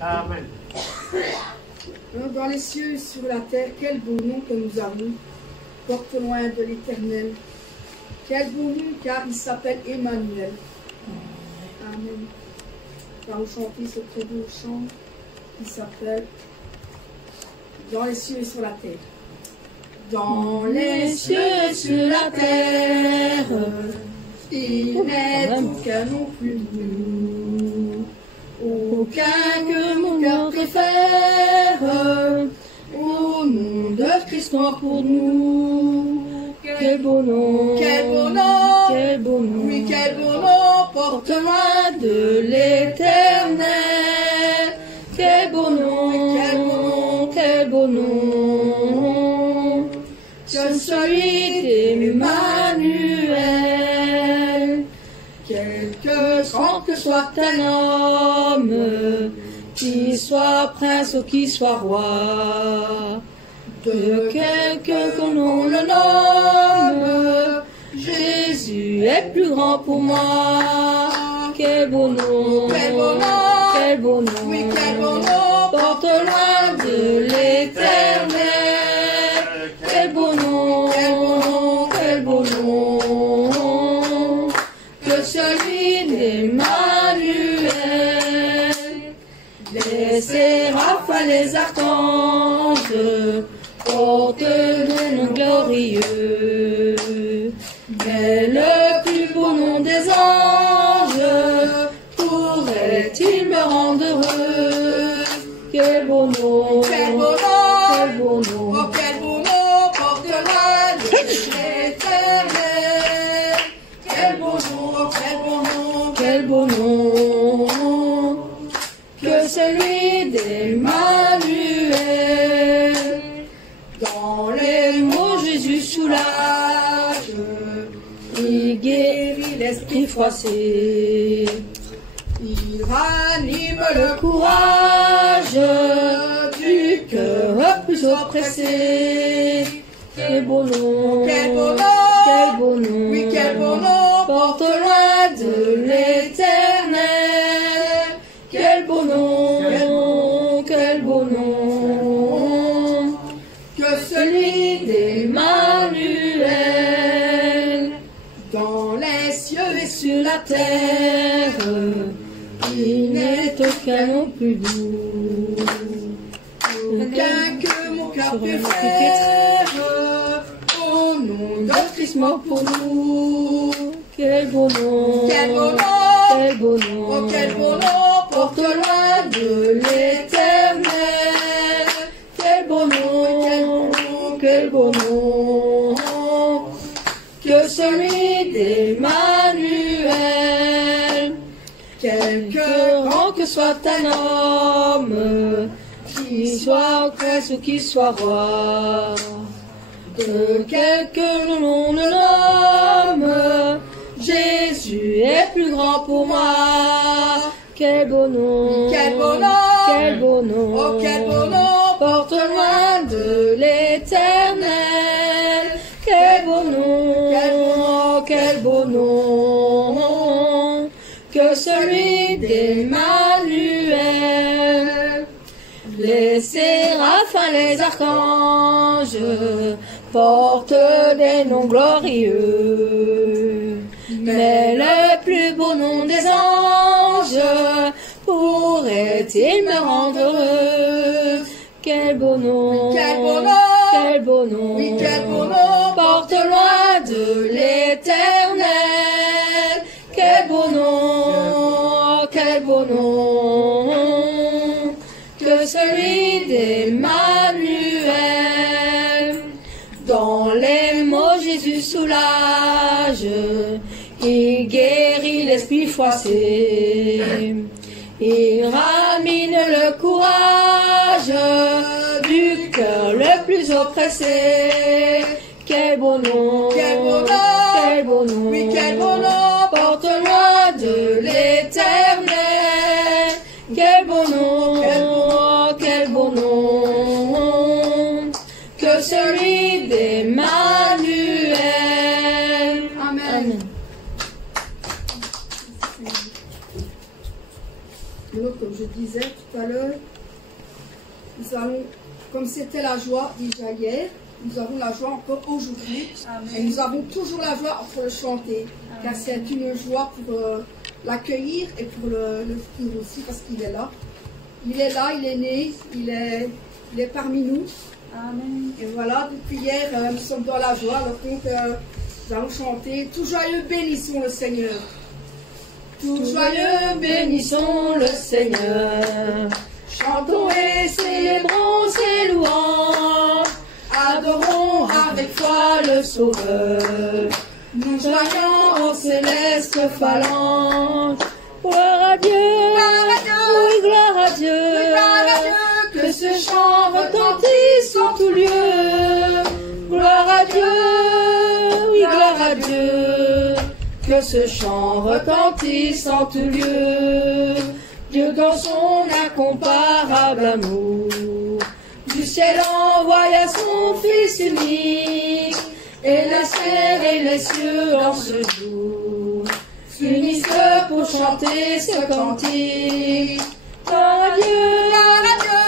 Amen. Dans les cieux et sur la terre, quel beau nom que nous avons, porte loin de l'Éternel. Quel beau nom, car il s'appelle Emmanuel. Amen. Nous allons chanter ce très beau chant qui s'appelle Dans les cieux et sur la terre. Dans les cieux et sur la terre, il n'est aucun non plus nous, aucun que mon cœur préfère, au nom de Christ mort pour nous. Quel beau nom, quel beau nom, quel beau nom, oui quel beau nom, porte loin de l'Éternel. Quel beau nom, quel beau nom, quel beau nom, que celui d'Emmanuel. Quelque grand que soit un homme, qu'il soit prince ou qu'il soit roi, de quelque qu'on le nomme, Jésus est plus grand pour moi. Quel beau nom, quel beau nom, quel beau nom, oui quel beau nom, porte loin de l'Éternel. Quel beau nom, quel beau nom, quel beau nom, que celui d'Emmanuel. Les séraphins, les archanges portent des noms glorieux, mais le plus beau nom des anges pourrait-il me rendre heureux? Quel beau nom, quel beau nom, quel beau nom, oh, quel beau nom, porte loin de l'Éternel. Quel beau nom, oh, quel beau nom, quel beau nom, que celui d'Emmanuel. Dans les mots Jésus soulage, il guérit l'esprit froissé, il ranime le courage du cœur plus oppressé. Quel beau nom, quel beau nom, quel beau nom, oui quel beau nom, porte loin de l'Éternel. Quel beau nom, quel beau nom, que celui d'Emmanuel. Dans les cieux et sur la terre, il n'est aucun non plus doux, aucun que mon cœur préfère, au nom de Christ mort pour nous. Quel beau nom, quel beau nom, quel beau nom, oh, quel beau nom, porte loin de l'Éternel. Quel beau nom, quel beau nom, que celui d'Emmanuel. Quelque grand que soit un homme, qu'il soit prince ou qu'il soit roi, de quelque nom le nomme, Jésus est plus grand pour moi. Quel beau nom, quel beau nom, quel beau nom, oh quel beau nom, porte loin de l'Éternel. Quel beau nom, quel beau nom, que celui d'Emmanuel. Les séraphins, les archanges portent des noms glorieux, mais le plus beau nom des anges pourrait-il me rendre heureux? Quel beau nom, quel beau nom, quel beau nom, oui quel beau nom, porte loin de l'Éternel. Quel beau nom, quel beau nom, que celui d'Emmanuel. Dans les mots Jésus soulage, il guérit l'esprit froissé, il ramène le courage du cœur le plus oppressé. Quel beau nom, quel beau nom, quel beau nom, oui quel beau nom, porte loin de l'Éternel. Quel beau nom, quel beau nom, que celui d'Emmanuel. Amen. Amen. disais tout à l'heure, nous allons, comme c'était la joie déjà hier, nous avons la joie encore aujourd'hui. Et nous avons toujours la joie pour le chanter. Amen. Car c'est une joie pour l'accueillir et pour le futur aussi, parce qu'il est là. Il est là, il est né, il est parmi nous. Amen. Et voilà, depuis hier, nous sommes dans la joie. Alors donc, nous allons chanter. Tout joyeux, bénissons le Seigneur. Tout joyeux, bénissons le Seigneur. Chantons et célébrons ses louanges. Adorons avec foi le Sauveur. Nous joignons aux célestes phalanges. Gloire à Dieu, oui, gloire à Dieu, que ce chant retentisse en tout lieu. Gloire à Dieu, oui, gloire à Dieu, que ce chant retentisse en tout lieu. Dieu dans son incomparable amour, du ciel envoya son Fils unique, et la terre et les cieux en ce jour s'unissent pour chanter ce cantique. Gloire à Dieu,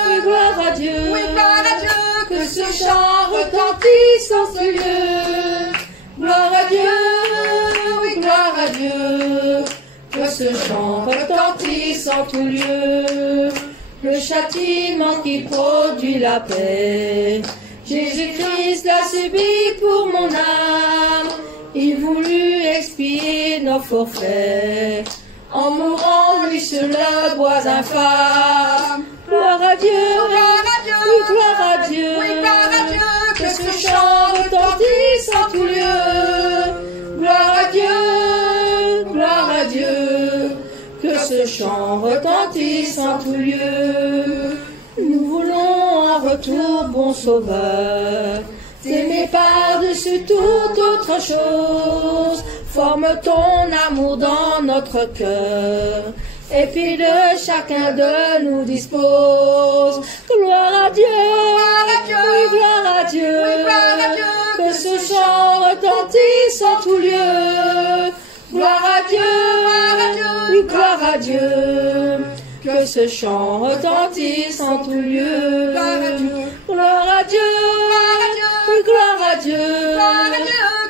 oui, gloire à Dieu, oui, gloire à Dieu, que ce chant retentisse en ce lieu. Gloire à Dieu, oui, gloire à Dieu, que ce chant retentisse en tout lieu. Le châtiment qui produit la paix, Jésus-Christ l'a subi pour mon âme. Il voulut expier nos forfaits, en mourant lui sur le bois infâme. Gloire à Dieu, oui, gloire à Dieu, oui, gloire à Dieu, que ce chant retentisse en tout lieu. Gloire à Dieu, que ce chant retentisse en tout lieu. Nous voulons en retour, bon Sauveur, t'aimer par-dessus toute autre chose. Forme ton amour dans notre cœur, et puis de chacun de nous dispose. Gloire à Dieu, oui, gloire à Dieu, oui, gloire à Dieu, que ce chant retentisse en tout lieu. Gloire à Dieu, oui, gloire à Dieu, que ce chant retentisse en tout lieu. Gloire à Dieu, oui, gloire à Dieu,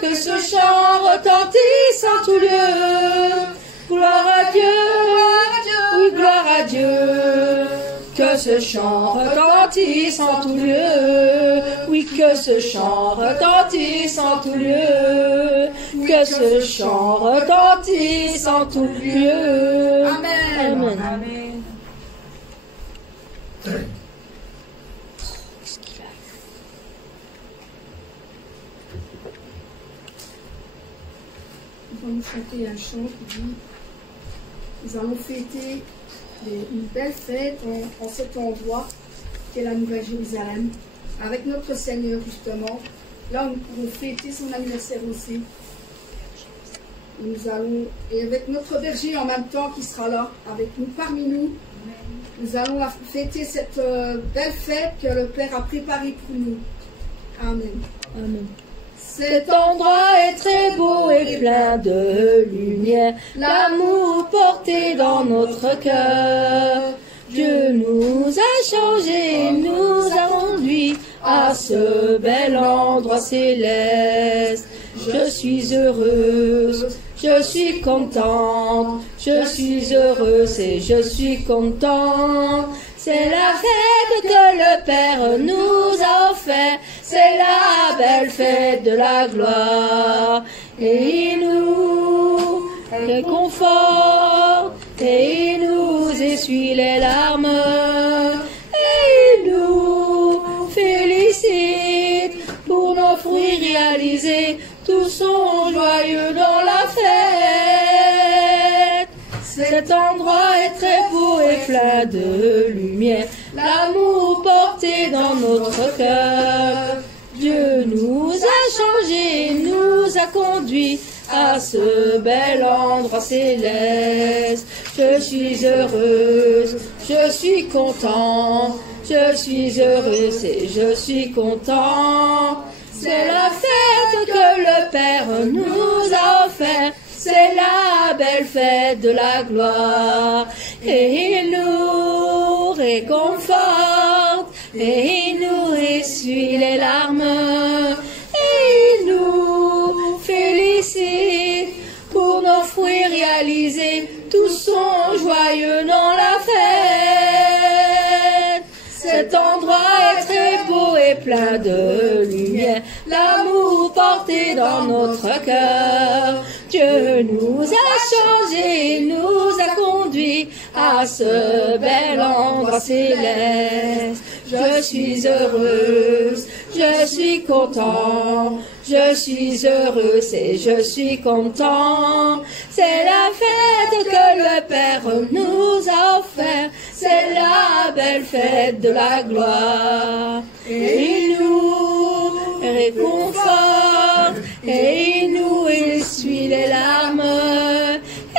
que ce chant retentisse en tout lieu. Gloire à Dieu, oui, gloire à Dieu, que ce chant retentisse en tout lieu. Oui, que ce chant retentisse en tout lieu. Que ce chant retentisse en tout lieu. Amen. Amen. Amen. Nous allons chanter un chant qui dit: nous allons fêter une belle fête en cet endroit qu'est la Nouvelle Jérusalem, avec notre Seigneur justement. Là, nous pourrons fêter son anniversaire aussi. Nous allons, et avec notre berger en même temps qui sera là, avec nous, parmi nous, nous allons fêter cette belle fête que le Père a préparée pour nous. Amen. Amen. Cet endroit est très beau et plein de lumière, l'amour porté dans notre cœur. Dieu nous a changés, nous a conduits à ce bel endroit céleste. Je suis heureuse, je suis contente, je suis heureuse et je suis contente. C'est la fête que le Père nous a offert, c'est la belle fête de la gloire. Et il nous réconforte, et il nous essuie les larmes, et il nous félicite pour nos fruits réalisés. Tous sont joyeux dans la fête. Cet endroit est très beau et plein de lumière, l'amour porté dans notre cœur. Dieu nous a changés, nous a conduits à ce bel endroit céleste. Je suis heureuse, je suis content, je suis heureuse et je suis content. C'est la fête que le Père nous a offert, c'est la belle fête de la gloire. Et il nous réconforte et il nous essuie les larmes et il nous félicite pour nos fruits réalisés. Tous sont joyeux dans la fête. Cet endroit est très beau et plein de lumière. L'amour porté dans notre cœur. Dieu nous a changés, nous a conduits à ce bel endroit céleste. Je suis heureuse, je suis content, je suis heureuse et je suis content. C'est la fête que le Père nous a offert, c'est la belle fête de la gloire. Et il nous réconforte, et il nous essuie les larmes,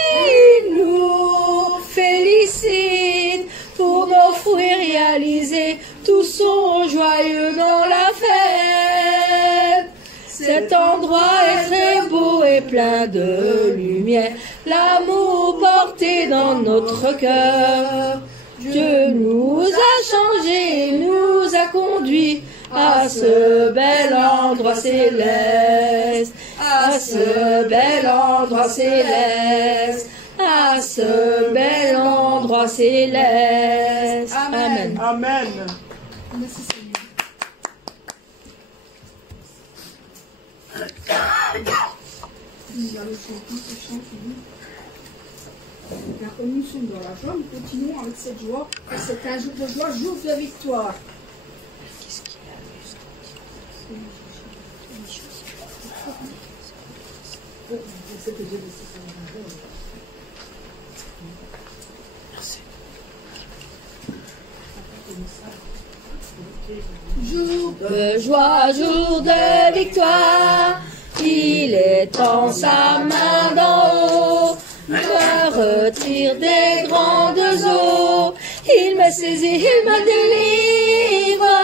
et il nous félicite pour nos fruits réalisés. Tous sont joyeux dans la fête. Cet endroit est très beau et plein de lumière. L'amour porté dans notre cœur. Dieu nous a changés, nous a conduits à ce bel endroit céleste. À ce bel endroit céleste. À ce bel endroit céleste. Amen. Amen. Merci Seigneur. Nous allons chanter ce chant qui dit car comme nous sommes dans la joie, nous continuons avec cette joie. Et c'est un jour de joie, jour de victoire. Qu'est-ce qu'il y a? Jour de joie, jour de victoire, il étend sa main d'en haut, me retire des grandes eaux, il me saisit, il me délivre,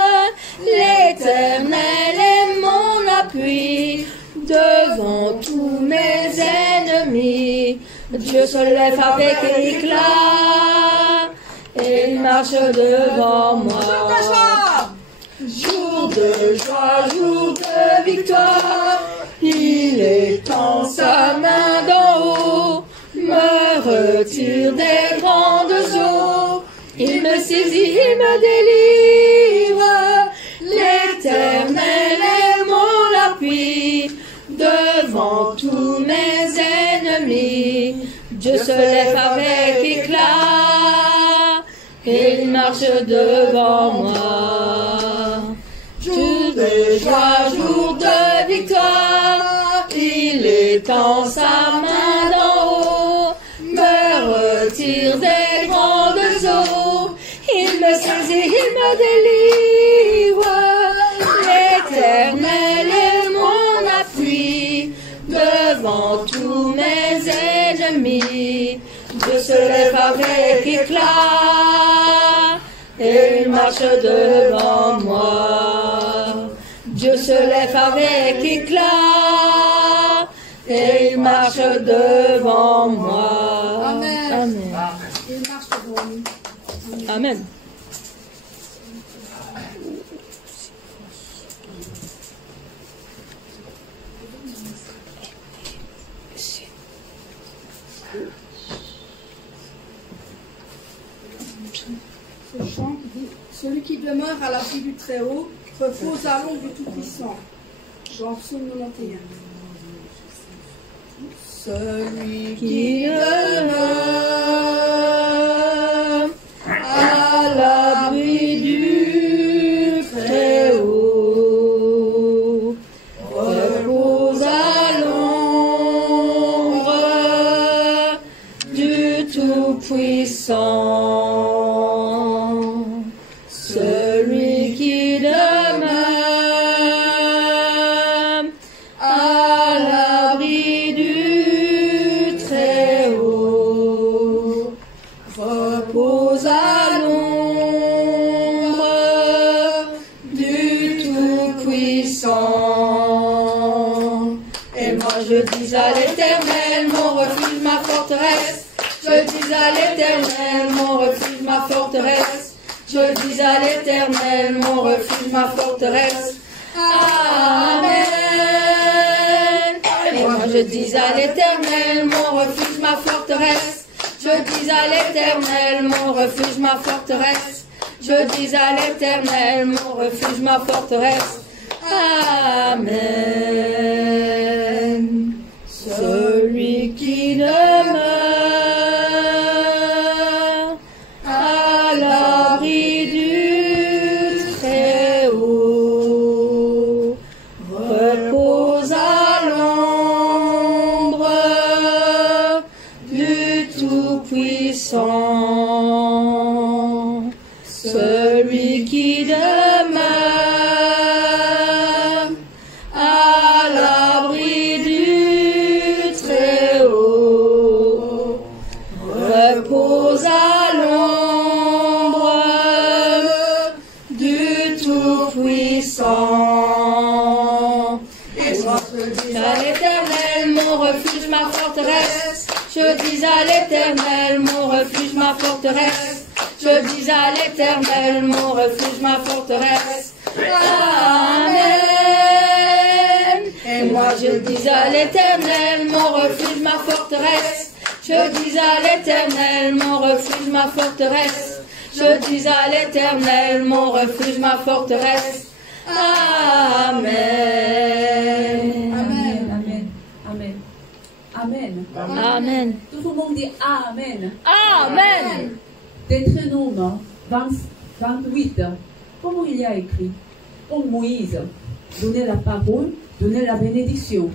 l'Éternel est mon appui, devant tous mes ennemis, Dieu se lève avec éclat, et il marche devant moi. Jour de joie, jour de victoire, il étend sa main d'en haut, me retire des grandes eaux, il me saisit, il me délivre, l'Éternel est mon appui, devant tous mes ennemis, Dieu se lève avec éclat, et il marche devant moi. Jour de joie, jour de victoire, il étend sa main d'en haut, me retire des grandes eaux, il me saisit, il me délivre, l'Éternel est mon appui, devant tous mes ennemis, Dieu se lève avec éclat, et il marche devant moi. Dieu se lève avec éclat, et il marche devant moi. Amen. Amen. Il marche devant nous. Amen. Ce chant qui dit celui qui demeure à l'abri du Très-Haut repose à l'ombre du Tout-Puissant. Dans Psaume 91. Celui qui demeure à l'abri du Très-Haut repose à l'ombre du Tout-Puissant. Celui qui demeure à l'abri du Très-Haut repose à l'ombre du Tout-Puissant. Et moi je dis à l'Éternel, mon refuge, ma forteresse. Je dis à l'Éternel, mon refuge, ma forteresse. Je dis à l'Éternel, mon refuge, ma forteresse. Amen. Et moi je dis à l'Éternel, mon refuge, ma forteresse. Je dis à l'Éternel, mon refuge, ma forteresse. Je dis à l'Éternel, mon refuge, ma forteresse. Amen. Celui qui demeure à l'abri du Très-Haut repose à l'ombre du Tout-Puissant. Celui qui demeure à l'abri du Très-Haut repose à l'ombre du Tout-Puissant. Et moi je dis à l'Éternel, mon refuge, ma forteresse. Je dis à l'Éternel, mon refuge, ma forteresse. Je dis à l'Éternel, mon refuge, ma forteresse. Amen. Et moi je dis à l'Éternel, mon refuge, ma forteresse. Je dis à l'Éternel, mon refuge, ma forteresse. Je dis à l'Éternel, mon refuge, ma forteresse. Amen. Amen. Amen. Amen. Amen. Amen. Tout le monde dit Amen. Amen. Deutéronome 28, comment il y a écrit? Comme Moïse, donner la parole, donner la bénédiction.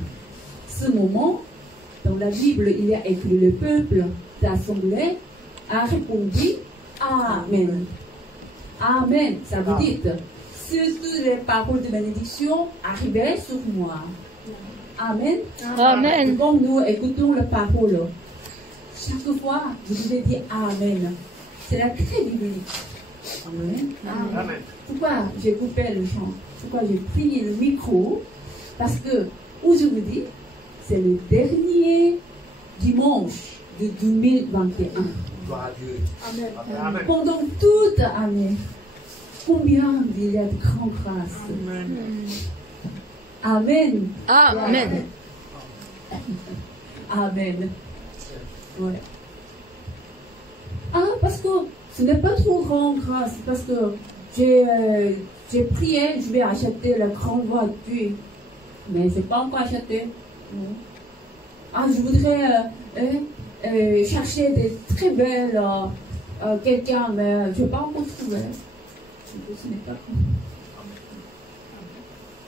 Ce moment, dans la Bible, il y a écrit le peuple d'assemblée a répondu Amen. Amen, ça veut dire toutes les paroles de bénédiction arrivaient sur moi. Amen. Amen. Quand nous écoutons la parole, chaque fois, vous devez dire Amen. C'est la très biblique. Amen. Amen. Pourquoi j'ai coupé le chant? Pourquoi j'ai fini le micro? Parce que aujourd'hui, c'est le dernier dimanche de 2021. Gloire à Dieu. Amen. Amen. Pendant toute l'année, combien il y a de grandes grâces. Amen. Amen. Amen. Ouais. Ah, parce que ce n'est pas trop grand grâce, parce que j'ai prié, je vais acheter la grande voiture, mais je n'ai pas encore acheté. Non. Ah, je voudrais chercher des très belles quelqu'un, mais je n'ai pas encore trouvé. Ce n'est pas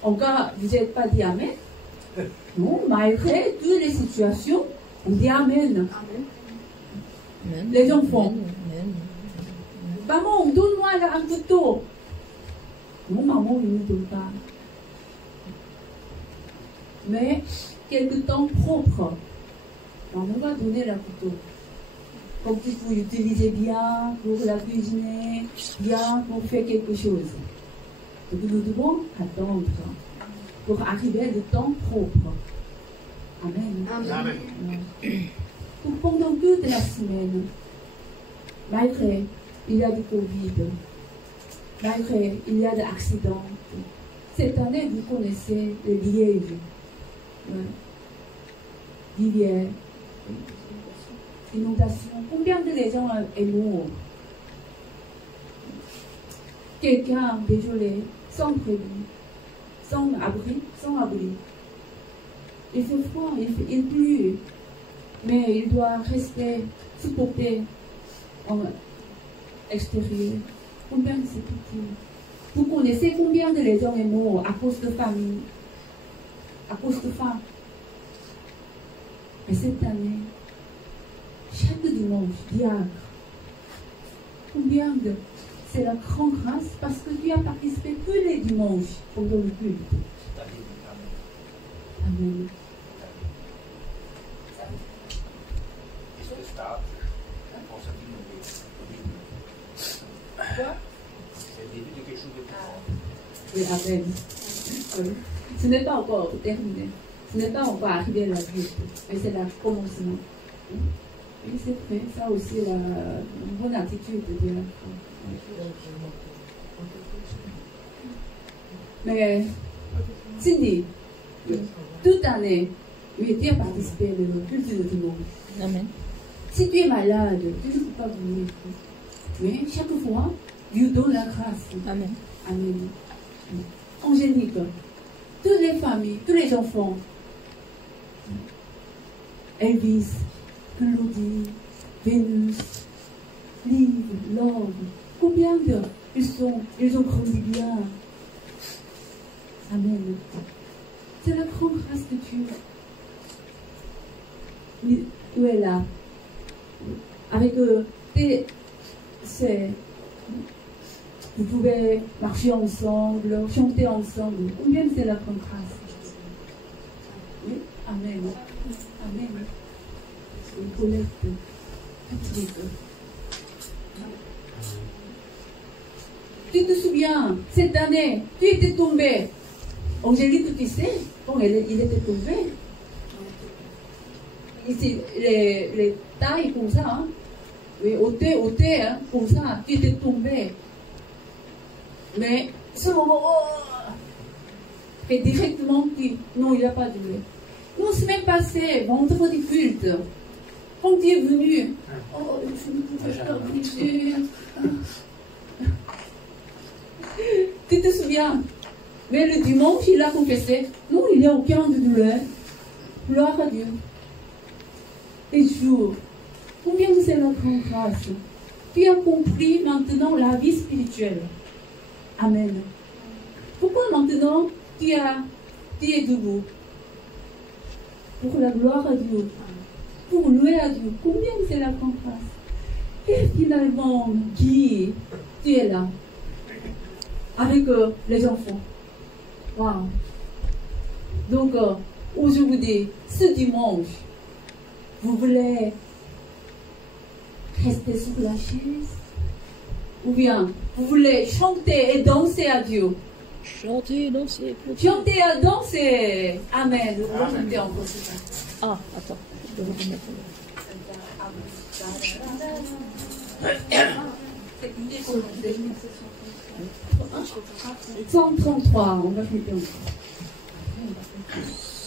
encore, vous n'êtes pas dit Amen? Non, malgré toutes les situations, on dit Amen. Les enfants. Maman, donne-moi un couteau. Non, maman, il ne nous donne pas. Mais, quelque temps propre, maman va donner le couteau. Comme il faut l'utiliser bien pour la cuisiner, bien pour faire quelque chose. Donc nous devons attendre pour arriver le temps propre. Amen. Amen. Donc pendant toute la semaine, malgré il y a du Covid, malgré il y a des accidents, cette année vous connaissez le Liège, rivière, inondation. Combien de gens est mort? Quelqu'un désolé, sans prévu, sans abri, Il fait froid, il pleut, mais il doit rester supporté en extérieur. Combien c'est petit? Vous connaissez combien de gens sont morts à cause de famine, à cause de faim? Et cette année, chaque dimanche, diacre, combien de... C'est la grande grâce parce que tu as participé tous les dimanches pendant le culte. Amen. Qu'est-ce que ça pour ça qui nous Quoi? C'est le début de quelque chose de plus grand. Oui, Amen. Oui. Ce n'est pas encore terminé. Ce n'est pas encore arrivé à la vie, mais c'est le commencement. Oui, c'est vrai, ça aussi, une bonne attitude de Dieu. Mais, Cindy, toute année, oui, tu as participé au culte de dimanche. Amen. Si tu es malade, tu ne peux pas venir. Mais chaque fois, Dieu donne la grâce. Amen. Amen. Angélique, toutes les familles, tous les enfants, Elvis, Claudie, Vénus, Liv, Love, combien ils ont grandi bien. Amen. C'est la grande grâce de Dieu. Où est là? Avec vous pouvez marcher ensemble, chanter ensemble. Combien c'est la grande grâce? Oui, Amen. Amen. Une collecte. Tu te souviens, cette année, tu étais tombé. Angélique, tu sais, quand il était tombé. Ici, les tailles comme ça, hein. Oui, ôté, hein, comme ça, tu étais tombé. Mais ce moment, et directement, non, il n'a pas doué. Nous, semaine passée, vendredi culte, quand tu es venu, je ne pouvais pas bouger. Tu te souviens? Mais le dimanche, il a confessé, non, il n'y a aucun de douleur. Gloire à Dieu. Et jour, combien c'est la grande grâce. Tu as compris maintenant la vie spirituelle. Amen. Pourquoi maintenant tu es debout? Pour la gloire à Dieu. Pour louer à Dieu. Combien c'est la grande grâce. Et finalement, Guy, tu es là. Avec les enfants. Wow. Donc, aujourd'hui, ce dimanche, vous voulez rester sur la chaise? Ou bien, vous voulez chanter et danser à Dieu? Chanter, danser. Chanter et danser. Amen. Nous allons chanter encore ça. Ah, attends, je dois remettre. 133, on va chanter encore.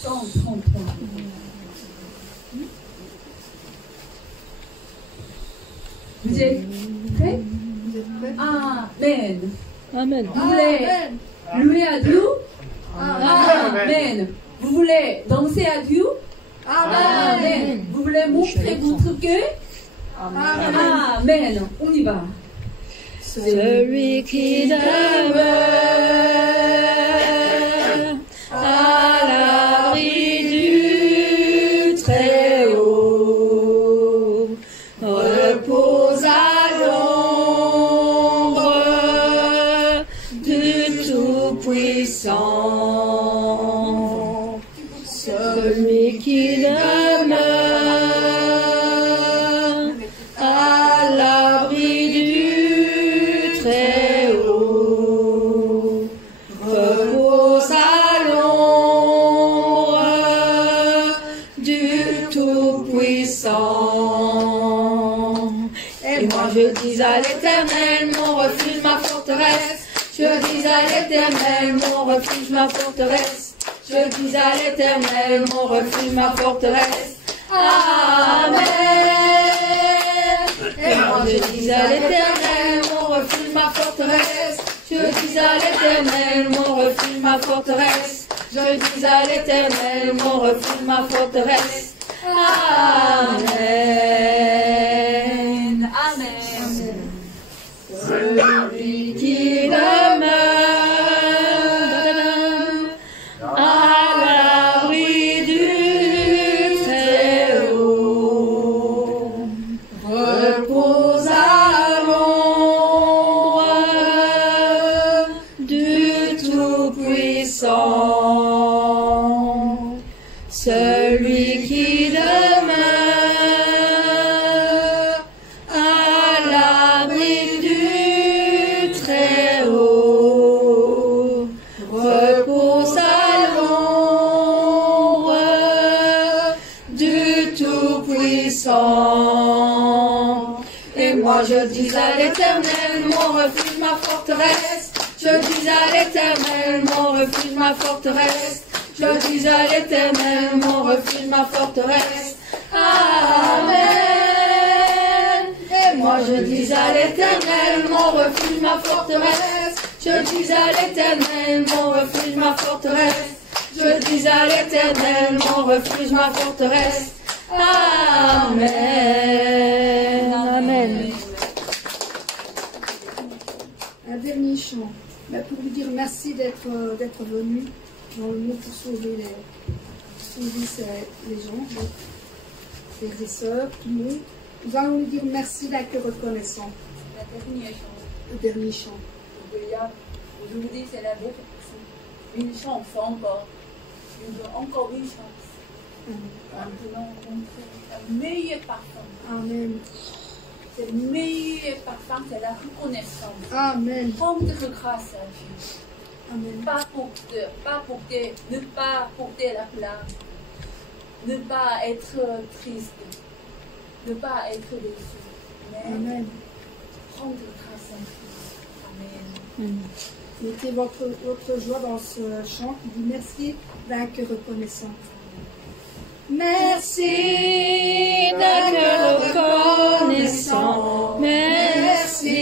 133. Vous êtes prêts? Amen. Amen. Vous voulez louer à Dieu? Amen. Vous voulez danser à Dieu? Amen. Vous voulez montrer votre cœur? Amen. On y va. Celui qui demeure à l'abri du Très-Haut repose à l'ombre du Tout-Puissant. Celui qui demeure à l'abri du Très-Haut repose à l'ombre du Tout-Puissant. Et moi je dis à l'Éternel, mon refuge, ma forteresse. Je dis à l'Éternel, mon refuge, ma forteresse. Je dis à l'Éternel, mon refuge, ma forteresse. Amen. Et moi je dis à l'Éternel, mon refuge, ma forteresse. Je dis à l'Éternel, mon refuge, ma forteresse. Je dis à l'Éternel, mon refuge, ma forteresse. Amen. Amen. Celui qui demeure à l'abri du Très-Haut repose à l'ombre du Tout-Puissant. Celui qui demeure l'Éternel, mon refuge, ma forteresse. Je dis à l'Éternel, mon refuge, ma forteresse. Je dis à l'Éternel, mon refuge, ma forteresse. Amen. Et moi je dis à l'Éternel, mon refuge, ma forteresse. Je dis à l'Éternel, mon refuge, ma forteresse. Je dis à l'Éternel, mon refuge, ma forteresse. Amen. Amen. Un dernier chant. Mais pour lui dire merci d'être venu dans le monde pour sauver les gens, donc, frères et sœurs, tout le monde. Nous allons lui dire merci d'un cœur reconnaissant. Le dernier chant. Aujourd'hui, c'est une chance encore. Encore une chance. Maintenant, le meilleur parfum. Amen. C'est le meilleur parfum, c'est la reconnaissance. Amen. Rendre grâce à Dieu. Amen. Ne pas porter la plainte. Ne pas être triste. Ne pas être déçu. Mais Amen. rendre grâce à Dieu. Amen. Mettez votre joie dans ce chant qui dit merci d'un cœur reconnaissant. Merci d'un cœur reconnaissant. Merci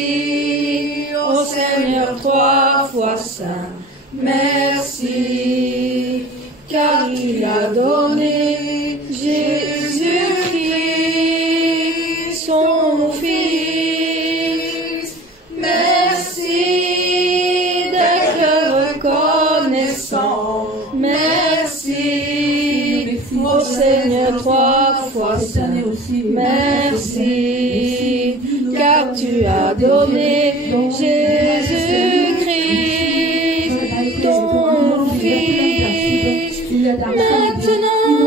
au Seigneur trois fois saint. Merci car il a donné Jésus-Christ son Fils. Merci d'un cœur reconnaissant. Merci au Seigneur trois fois saint. Merci car tu as donné Jésus-Christ ton Fils. Maintenant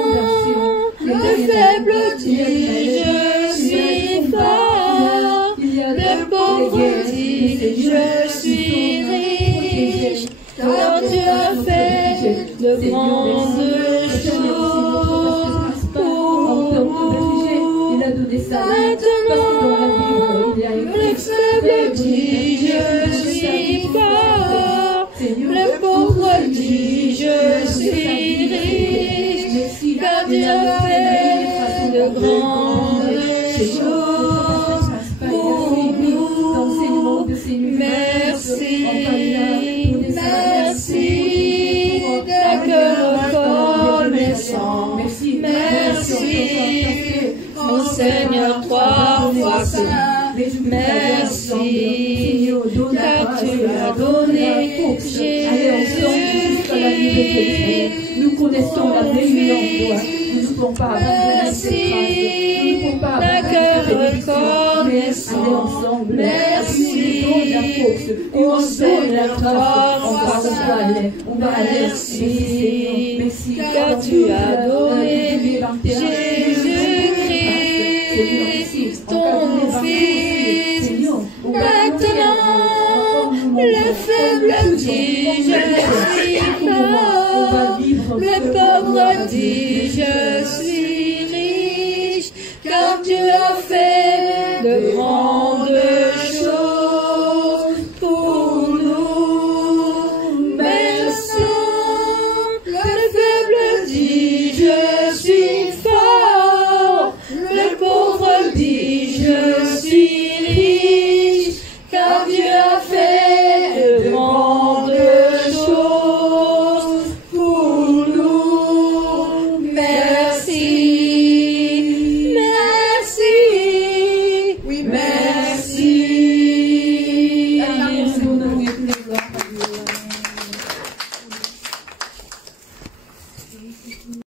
le faible dit je suis fort, le pauvre dit je suis riche, car tu as fait de grandes choses pour nous. Maintenant le faible dit je suis fort, le pauvre dit je suis riche, car tu as fait de grandes choses pour nous. Merci, merci d'un cœur reconnaissant. Merci, mon Seigneur trois fois saint. Merci, car tu as donné Jésus-Christ. Nous connaissons la réunion de toi. Nous ne pouvons pas Merci d'un cœur reconnaissant. Merci au Seigneur trois fois saint. Merci car tu as donné Jésus-Christ ton Fils. Maintenant le faible dit je suis fort, le pauvre dit je